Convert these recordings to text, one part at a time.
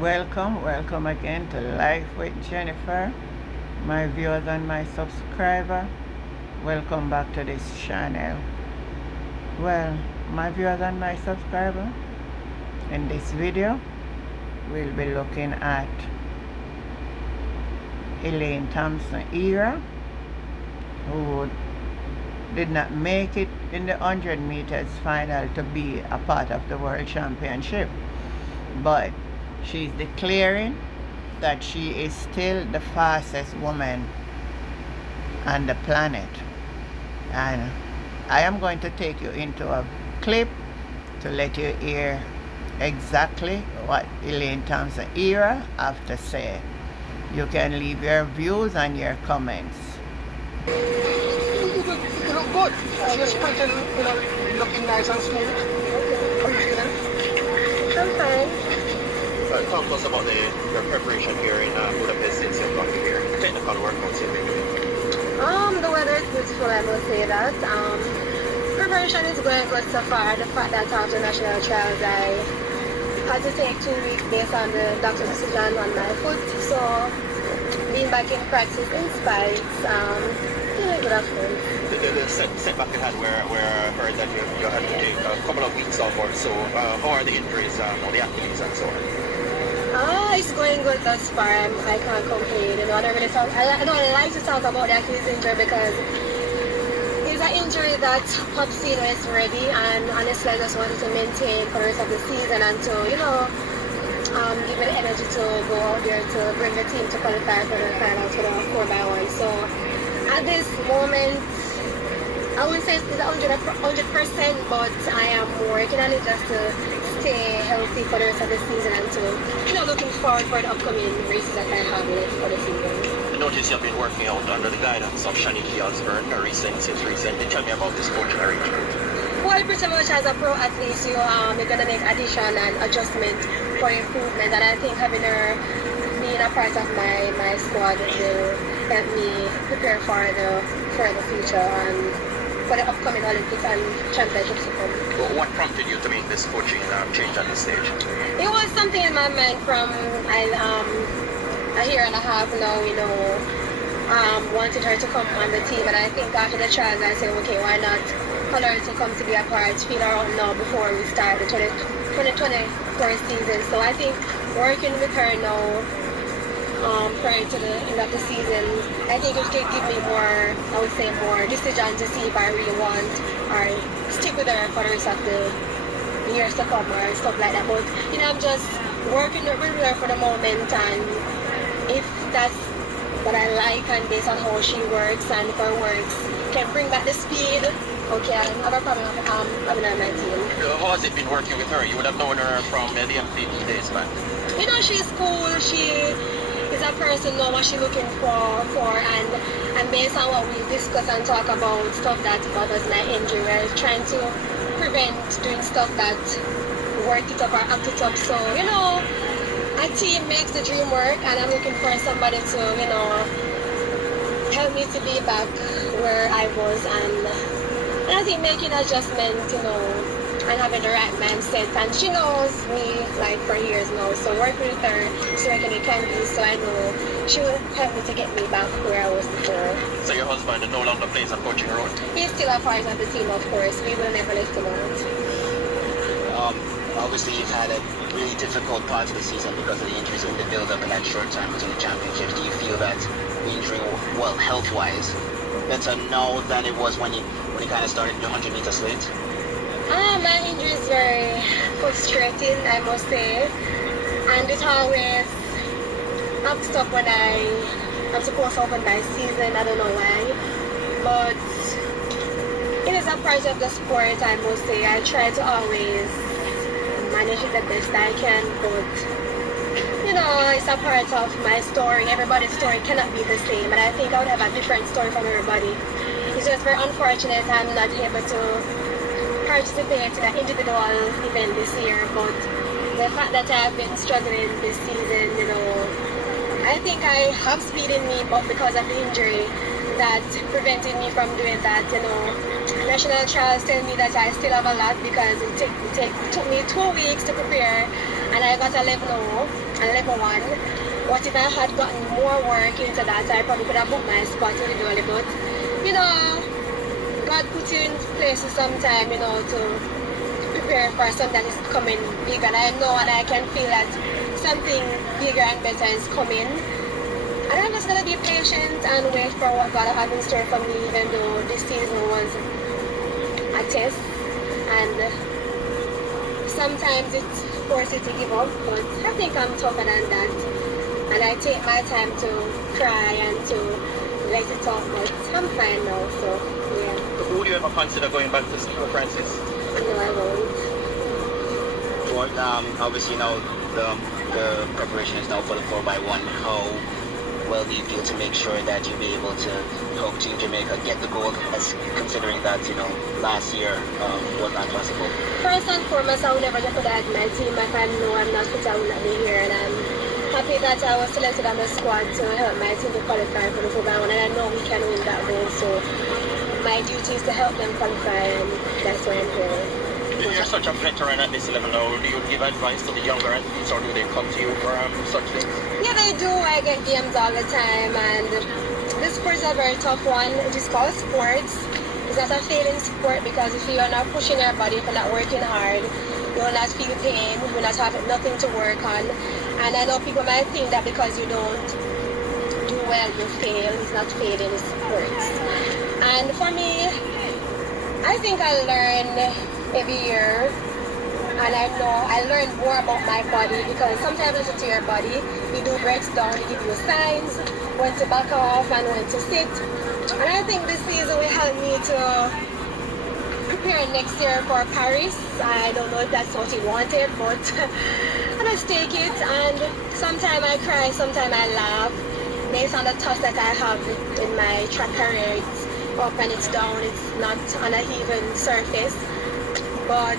Welcome again to Life with Jennifer, my viewers and my subscriber. Welcome back to this channel. Well, my viewers and my subscriber, in this video, we'll be looking at Elaine Thompson Herah, who did not make it in the 100 meters final to be a part of the World Championship, but she's declaring that she is still the fastest woman on the planet. And I am going to take you into a clip to let you hear exactly what Elaine Thompson Herah have to say. You can leave your views and your comments. You look good. You're sprinting, looking nice and smooth. How are you feeling? I'm fine. Talk to us about your preparation here in Budapest since you've got here. Technical workouts you've been doing. The weather is beautiful, I must say that. Preparation is going good so far. The fact that after national trials I had to take 2 weeks based on the doctor's decision on my foot. So being back in practice in spite, feeling good afternoon. The setback you had where I heard that you had to take a couple of weeks off or so. How are the injuries or the activities and so on? It's going good thus far. I can't complain. I don't really I don't like to talk about the Achilles injury because it's an injury that pops in when it's ready, and honestly I just wanted to maintain for the rest of the season and to, give it energy to go out there to bring the team to qualify for the finals for the 4x1. So at this moment, I wouldn't say it's 100%, but I am working on it just to stay healthy for the rest of the season and to, looking forward for the upcoming races that I have for the season. I noticed you've been working out under the guidance of Shaniki Osborne, since recently. Tell me about this coaching arrangement. Well, pretty much as a pro athlete, you're going to make addition and adjustment for improvement, and I think having her being a part of my squad will help me prepare for the future and for the upcoming Olympics and championships to come. What prompted you to make this coaching change at this stage? It was something in my mind from a year and a half now, wanted her to come on the team, and I think after the trials I said, okay, why not call her to come to be a part, feel her out now before we start the 2024 season. So I think working with her now, prior to the end of the season, I think it could give me more decision to see if I really want or stick with her for the rest of the years to come or stuff like that. But I'm just working with her for the moment, and if that's what I like and based on how she works and if her works can bring back the speed, okay, I don't have a problem having her on my team. How has it been working with her? You would have known her from the MPT days back. She's cool. She is a person know what she's looking for and based on what we discuss and talk about stuff that bothers my injury, we're trying to prevent doing stuff that work it up or act it up. So, a team makes the dream work, and I'm looking for somebody to, help me to be back where I was, and I think making adjustments, and having the right mindset, and she knows me like for years now, so working with her so I can be, so I know she will help me to get me back where I was before. So your husband no longer plays a coaching role? He's still a part of the team, of course. We will never let him out. Obviously you've had a really difficult part of the season because of the injuries and the build-up in that short time between the championships. Do you feel that the injury, well, health-wise, better now than it was when you kind of started the 100 meters late? My injury is very frustrating, I must say, and it always ups up when I'm supposed to open my season. I don't know why, but it is a part of the sport, I must say. I try to always manage it the best I can, but it's a part of my story. Everybody's story cannot be the same, and I think I would have a different story from everybody. It's just very unfortunate I'm not able to participate in an individual event this year, but the fact that I've been struggling this season, I think I have speed in me, but because of the injury, that prevented me from doing that, you know. National trials tell me that I still have a lot because it took me 2 weeks to prepare, and I got a level 0 and level 1. What if I had gotten more work into that? I probably could have booked my spot individually, but, you know, God puts you in places sometime, you know, to prepare for something that is coming big, and I know and I can feel that something bigger and better is coming. And I'm just gonna be patient and wait for what God has in store for me, even though this season was a test, and sometimes it's forced you to give up, but I think I'm tougher than that, and I take my time to cry and to let it out, but I'm fine now, so yeah. Would you ever consider going back to school, Francis? No, I won't. Well, obviously now the preparation is now for the 4x1. How well do you feel to make sure that you'll be able to help Team Jamaica get the gold, as considering that, you know, last year was not possible? First and foremost, I will never jeopardize my team. If I know I'm not fit, I will not be here, and I'm happy that I was selected on the squad to help my team to qualify for the 4x1, and I know we can win that goal, so my duty is to help them qualify, and that's why I'm here. You're such a veteran at this level now. Do you give advice to the younger athletes, or do they come to you for such things? Yeah, they do. I get DMs all the time, and this sport is a very tough one. It is called sports. It's not a failing sport, because if you are not pushing your body, if you're not working hard, you will not feel pain, you will not have nothing to work on. And I know people might think that because you don't do well, you fail. It's not failing, it's sports. And for me, I think I learn every year, and I learn more about my body, because sometimes listen to your body, you do breaks down, it give you signs when to back off and when to sit. And I think this season will help me to prepare next year for Paris. I don't know if that's what he wanted, but I just take it, and sometimes I cry, sometimes I laugh based on the thoughts that I have in my track career. It's up and it's down, it's not on an even surface. But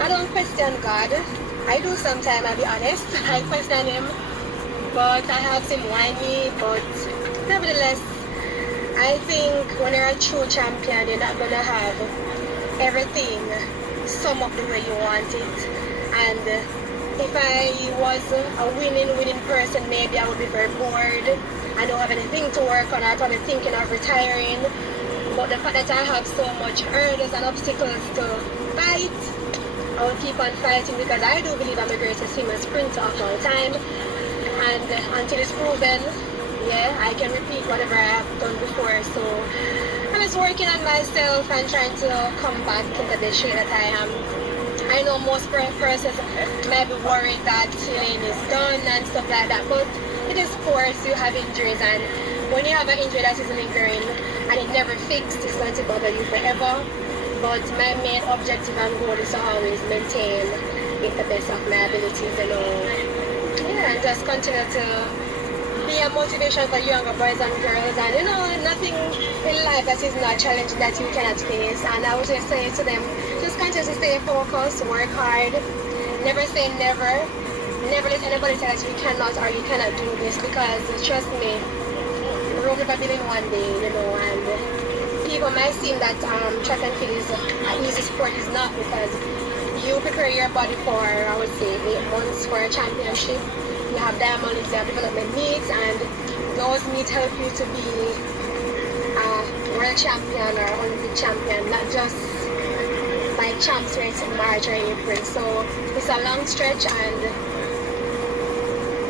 I don't question God. I do sometimes, I'll be honest. I question him, but I have him why me. But nevertheless, I think when you're a true champion, you're not going to have everything sum up the way you want it. And if I was a winning person, maybe I would be very bored. I don't have anything to work on. I'm probably thinking of retiring. But the fact that I have so much hurdles and obstacles to fight, I will keep on fighting, because I do believe I'm the greatest female sprinter of all time. And until it's proven, yeah, I can repeat whatever I have done before. So I'm just working on myself and trying to come back into the shape that I am. I know most persons might be worried that Elaine is done and stuff like that, but it is sports, you have injuries, and when you have an injury that is lingering and it never fixed, it's going to bother you forever. But my main objective and goal is to always maintain with the best of my abilities, you know. Yeah, and just continue to be a motivation for younger boys and girls, and you know, nothing in life that is not challenging that you cannot face. And I would just say to them, just continue to stay focused, work hard, never say never. Never let anybody tell that you cannot or you cannot do this, because trust me, Rome never been in one day, you know. And people might seem that track and field is an easy sport. Is not, because you prepare your body for, I would say, 8 months for a championship. You have diamond leagues, you have development meets, and those meets help you to be a world champion or Olympic champion, not just by champs race in March or April. So it's a long stretch, and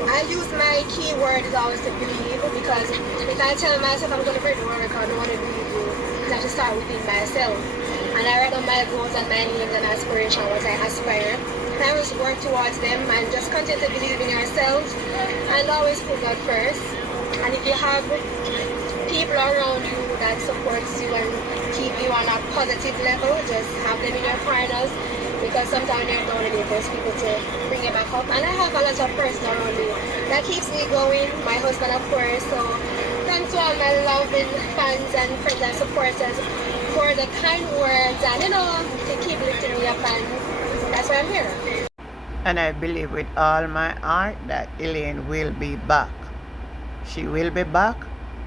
I use my key word is always to believe, because if I tell myself I'm going to break the world record, I don't want to believe you. I have to start within myself. And I write down my goals and my aims and aspirations, what I aspire. And I always work towards them, and just continue to believe in yourself and always put God first. And if you have people around you that supports you and keep you on a positive level, just have them in your corners, because sometimes you're down and there's people to bring you back up. And I have a lot of person around me that keeps me going, my husband of course. So thanks to all my loving fans and friends and supporters for the kind words, and you know, to keep lifting me up, and that's why I'm here. And I believe with all my heart that Elaine will be back. She will be back,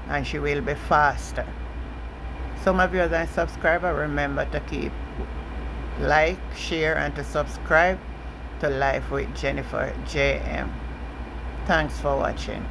and she will be faster. Some of you that subscriber, remember to keep like, share, and to subscribe to Life with Jennifer JM. Thanks for watching.